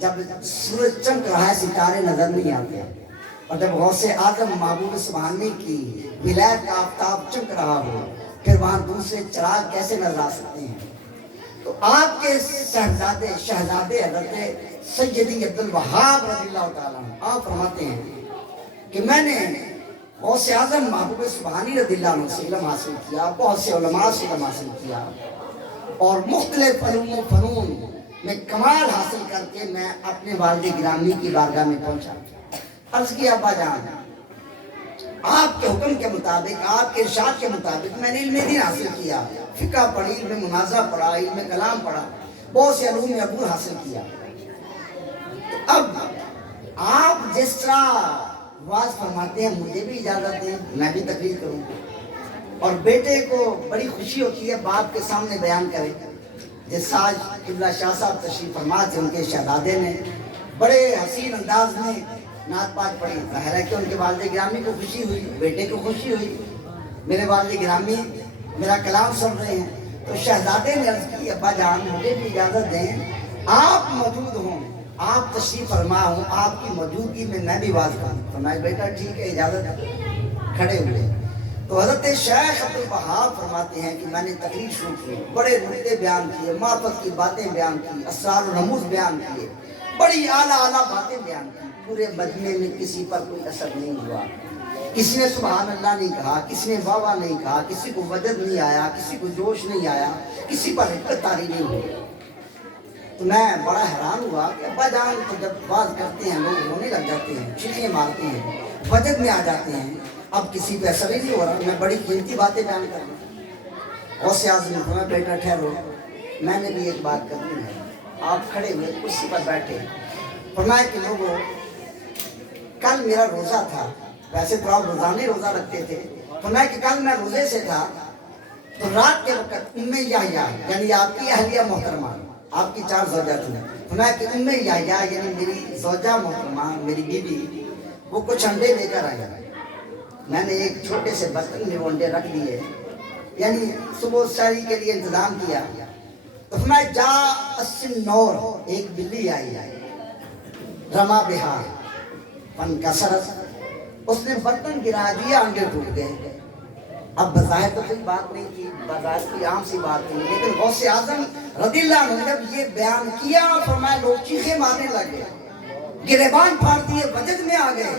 جب سورج چمک رہا ہے ستارے نظر نہیں آتے، اور جب غوث اعظم محبوب سبحانی کی ولایت کا آفتاب چمک رہا ہو پھر وہاں دوسرے چراغ کیسے نظر آ سکتے ہیں؟ تو آپ کے شہزادے حضرت سیدی عبدالوہاب رضی اللہ تعالیٰ عنہ آپ فرماتے ہیں کہ میں نے غوث اعظم محبوب سبحانی رضی اللہ عنہ سے علم حاصل کیا، بہت سے علماء سے علم حاصل کیا، اور مختلف علوم و فنون میں کمال حاصل کر کے میں اپنے والد گرامی کی بارگاہ میں پہنچا۔ عرض کیا ابا جان، آپ کے حکم کے مطابق، آپ کے ارشاد کے مطابق میں نے علم دین حاصل کیا، فقہ پڑھی، علم منازع پڑھا، علم کلام پڑھا، بہت سے علوم عبور حاصل کیا۔ اب آپ جس طرح واز فرماتے ہیں مجھے بھی اجازت دیں میں بھی تقریر کروں، اور بیٹے کو بڑی خوشی ہوتی ہے باپ کے سامنے بیان کرے۔ جس آج قبلہ شاہ صاحب تشریف فرما تھے، ان کے شہزادے نے بڑے حسین انداز میں نعت پاک پڑھی۔ ظاہر ہے کہ ان کے والد گرامی کو خوشی ہوئی، بیٹے کو خوشی ہوئی، میرے والد گرامی میرا کلام سن رہے ہیں۔ تو شہزادے نے عرض کی ابا جان مجھے بھی اجازت دیں، آپ موجود ہوں، آپ تشریف فرما ہوں، آپ کی موجودگی میں میں بھی واز کروں۔ فرمایا بیٹا ٹھیک ہے اجازت ہے۔ کھڑے ہوئے تو حضرت شیخ عبدالوہاب فرماتے ہیں کہ میں نے تقریر شروع کی، بڑے نکتے بیان کیے، معرفت کی باتیں بیان کی، اسرار و رموز بیان کیے، بڑی اعلیٰ باتیں بیان کی۔ پورے مجمع میں کسی پر کوئی اثر نہیں ہوا، کسی نے سبحان اللہ نہیں کہا، کسی نے واہ واہ نہیں کہا، کسی کو وجد نہیں آیا، کسی کو جوش نہیں آیا، کسی پر حکمت طاری نہیں ہوئی۔ تو میں بڑا حیران ہوا کہ ابا جان تو جب واز کرتے ہیں لوگ رونے لگ جاتے ہیں، چیخیں مارتے ہیں، وجد میں آ جاتے ہیں، اب کسی پہ اثر ہی نہیں ہو رہا، میں بڑی قیمتی باتیں بیان کر رہا ہوں۔ غوث اعظم نے فرمایا بیٹا ٹھہرو، میں نے بھی ایک بات کرنی ہے۔ آپ کھڑے ہوئے کرسی پر بیٹھے، فرمایا کہ لوگوں کل میرا روزہ تھا، ویسے تو آپ روزانے روزہ رکھتے تھے، فرمایا کہ کل میں روزے سے تھا تو رات کے وقت یحییٰ یعنی آپ کی اہلیہ محترمہ، آپ کی 4 زوجہ تھیں، فرمایا کہ یحییٰ یعنی میری زوجہ محترمہ، میری بیوی، وہ کچھ انڈے لے کر آیا۔ میں نے ایک چھوٹے سے برتن میں وہ انڈے رکھ دیے، یعنی صبح سحری کے لیے انتظام کیا۔ تو فرمایا جا السنور، ایک بلی آئی، رما بہا فانکسرت، اس نے برتن گرا دیا، انڈے ٹوٹ گئے۔ اب بظاہر تو کوئی بات نہیں تھی، بظاہر کوئی عام سی بات نہیں، لیکن غوث اعظم رضی اللہ عنہ جب یہ بیان کیا فرمایا لوگ چیخیں مارنے لگے، گریبان پھاڑ دیے، وجد میں آ گئے،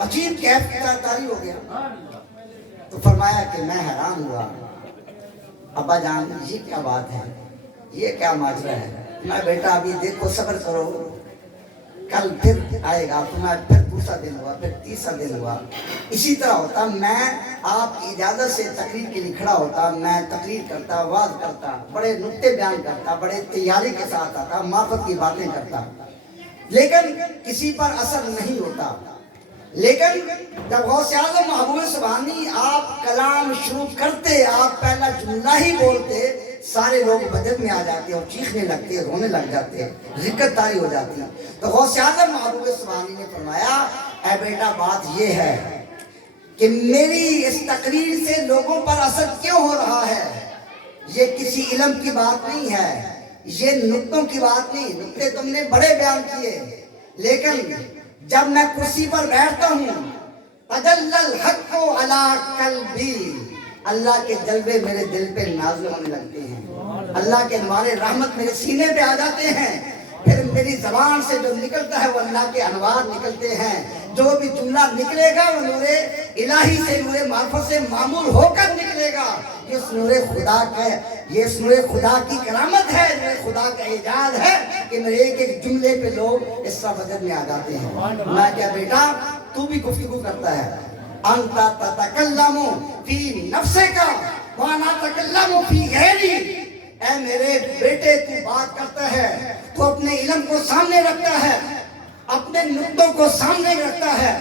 عجیب کیف طاری ہو گیا۔ تو فرمایا کہ میں حیران ہوا، ابا جان یہ کیا بات ہے، یہ کیا ماجرا ہے؟ میں بیٹا ابھی دیکھو صبر کرو، کل پھر آئے گا، پھر دوسرا دن ہوا، پھر تیسرا دن ہوا، اسی طرح ہوتا۔ میں آپ کی اجازت سے تقریر کے لیے کھڑا ہوتا، میں تقریر کرتا، واز کرتا، بڑے نکتے بیان کرتا، بڑے تیاری کے ساتھ آتا، معرفت کی باتیں کرتا، لیکن کسی پر اثر نہیں ہوتا۔ لیکن جب غوث اعظم محبوب سبحانی آپ کلام شروع کرتے، آپ پہلا جملہ ہی بولتے، سارے لوگ وجد میں آ جاتے اور چیخنے لگتے، رونے لگ جاتے، ذکر طاری ہو جاتی۔ تو غوث اعظم محبوب سبحانی نے فرمایا اے بیٹا بات یہ ہے کہ میری اس تقریر سے لوگوں پر اثر کیوں ہو رہا ہے، یہ کسی علم کی بات نہیں ہے، یہ نکتوں کی بات نہیں، نکتے تم نے بڑے بیان کیے، لیکن جب میں کرسی پر بیٹھتا ہوں تجلی الحق علی قلبی، اللہ کے جلوے میرے دل پہ نازل ہونے لگتے ہیں، اللہ کے انوار رحمت میرے سینے پہ آ جاتے ہیں، پھر میری زبان سے جو نکلتا ہے وہ اللہ کے انوار نکلتے ہیں، جو بھی جملہ نکلے گا وہ نور الہی سے، نور معرفت سے معمول ہو کر نکلے گا۔ یہ نور خدا کا ہے، یہ نور خدا کی کرامت ہے، نور خدا کا اعجاز ہے کہ میرے ایک ایک جملے پہ لوگ اس طرح وجد میں آ جاتے ہیں۔ میں کیا بیٹا تو بھی گفتگو کرتا ہے، انت تتکلم فی نفسک وانا اتکلم فی غیری، اے میرے بیٹے تو بات کرتا ہے، تو اپنے علم کو سامنے رکھتا ہے، اپنے نکتوں کو سامنے رکھتا ہے،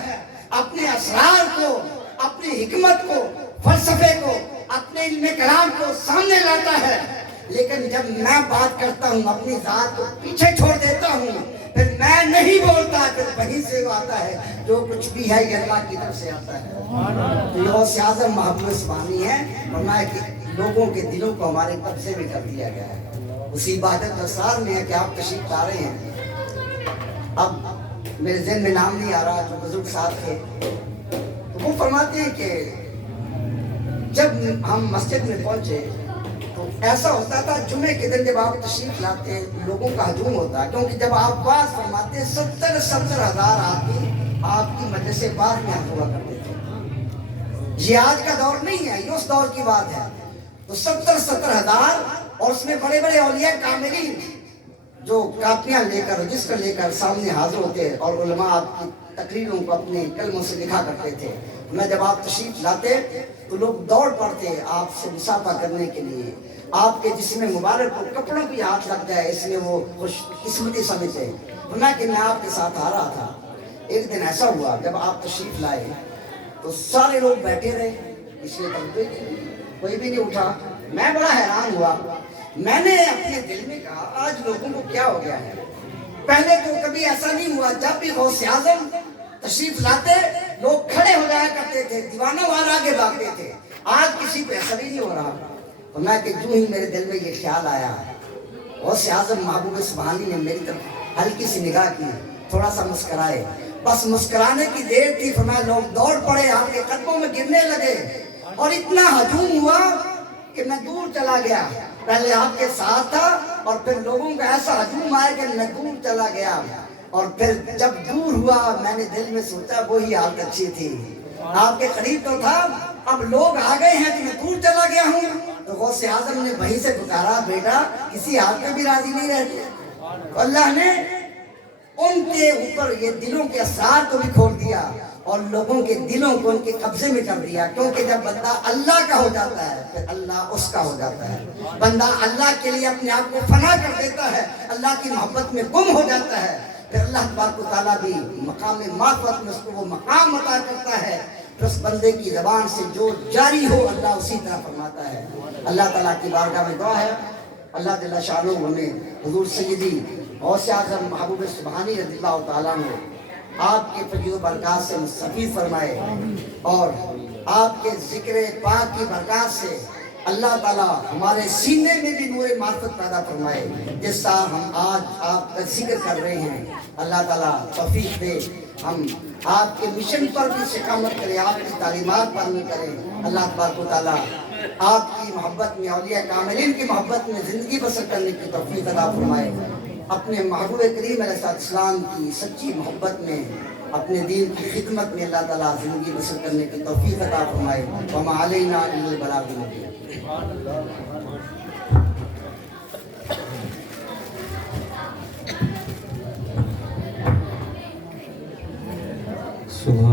اپنے اسرار کو، اپنی حکمت کو، فلسفے کو، اپنے علم کلام کو سامنے لاتا ہے، لیکن جب میں بات کرتا ہوں اپنی ذات کو پیچھے چھوڑ دیتا ہوں، پھر میں نہیں بولتا، پھر وہیں سے آتا ہے، جو کچھ بھی ہے یہ اللہ کی طرف سے آتا ہے۔ تو یہ غوث اعظم محبوب سبحانی ہے، فرمایا کہ لوگوں کے دلوں کو ہمارے قبضے میں کر دیا گیا ہے۔ اسی عبادت اسرار میں ہے کہ آپ تشریف لا رہے ہیں۔ اب میرے ذہن میں نام نہیں آ رہا، جو بزرگ صاحب تھے، تو وہ فرماتے ہیں کہ جب ہم مسجد میں پہنچے تو ایسا ہوتا تھا جمعے کے دن جب آپ تشریف لاتے لوگوں کا ہجوم ہوتا، کیونکہ جب آپ باز فرماتے 70,000 آدمی آپ کی مجلس باز میں حاضر ہوا کرتے تھے۔ یہ آج کا دور نہیں ہے، یہ اس دور کی بات ہے۔ تو 70,000 اور اس میں بڑے بڑے اولیاء کاملین جو کاپیاں لے کر رجسٹر لے کر سامنے حاضر ہوتے، اور علماء آپ کی تقریروں کو اپنے کلموں سے لکھا کرتے تھے۔ میں جب آپ تشریف لاتے تو لوگ دوڑ پڑتے آپ سے مصافحہ کرنے کے لیے، آپ کے جسم مبارک کو کپڑوں کی ہاتھ لگ جائے اس میں وہ خوش قسمتی سمجھتے۔ کہ میں آپ کے ساتھ آ رہا تھا، ایک دن ایسا ہوا جب آپ تشریف لائے تو سارے لوگ بیٹھے رہے، اس لیے کوئی بھی نہیں اٹھا۔ میں بڑا حیران ہوا، میں نے اپنے دل میں کہا آج لوگوں کو کیا ہو گیا ہے؟ پہلے تو کبھی ایسا نہیں ہوا، جب بھی غوث اعظم تشریف لاتے لوگ کھڑے ہو جایا کرتے تھے، دیوانوں وار آگے بھاگتے تھے۔ آج کسی پہ اثر ہی نہیں ہو رہا۔ تو میں کہ جو ہی میرے دل میں یہ خیال آیا، غوث اعظم محبوب سبحانی نے میری طرف ہلکی سی نگاہ کی، تھوڑا سا مسکرائے، بس مسکرانے کی دیر تھی، فرمایا لوگ دوڑ پڑے آپ کے قدموں میں گرنے لگے، اور اتنا ہجوم ہوا کہ میں دور چلا گیا۔ پہلے آپ کے ساتھ تھا اور پھر لوگوں کا ایسا ہجوم آیا کہ میں دور چلا گیا، اور پھر جب دور ہوا میں نے دل میں سوچا وہی حالت اچھی تھی، آپ کے قریب تو تھا، اب لوگ آ گئے ہیں تو میں دور چلا گیا ہوں۔ تو غوث اعظم نے وہیں سے پکارا بیٹا کسی حال میں بھی راضی نہیں رہتے۔ اللہ نے ان کے اوپر یہ دلوں کے اسرار کو بھی کھول دیا اور لوگوں کے دلوں کو ان کے قبضے میں کر دیا، کیونکہ جب بندہ اللہ کا ہو جاتا ہے پھر اللہ اس کا ہو جاتا ہے۔ بندہ اللہ کے لیے اپنے آپ کو فنا کر دیتا ہے، اللہ کی محبت میں گم ہو جاتا ہے، پھر اللہ تبارک و تعالیٰ بھی مقام معرفت میں اس کو وہ مقام عطا کرتا ہے، پھر اس بندے کی زبان سے جو جاری ہو اللہ اسی طرح فرماتا ہے۔ اللہ تعالیٰ کی بارگاہ میں دعا ہے اللہ جل شانہ ہمیں حضور سیدی غوث اعظم محبوب سبحانی رضی اللہ تعالیٰ عنہ آپ کے فضل و برکات سے مستفید فرمائے، اور آپ کے ذکر پاک کی برکات سے اللہ تعالیٰ ہمارے سینے میں بھی نور معرفت پیدا فرمائے، جس طرح ہم آج آپ کا ذکر کر رہے ہیں۔ اللہ تعالیٰ توفیق دے ہم آپ کے مشن پر بھی استقامت کریں، آپ کی تعلیمات پر بھی کریں۔ اللہ تبارک و تعالیٰ آپ کی محبت میں، اولیاء کاملین کی محبت میں زندگی بسر کرنے کی توفیق عطا فرمائے۔ اپنے محبوب کریم علیہ السلام کی سچی محبت میں، اپنے دین کی خدمت میں اللہ تعالیٰ زندگی بسر کرنے کی توفیق عطا فرمائے۔ وما علینا الا البلاغ المبین۔ سبحان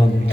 اللہ۔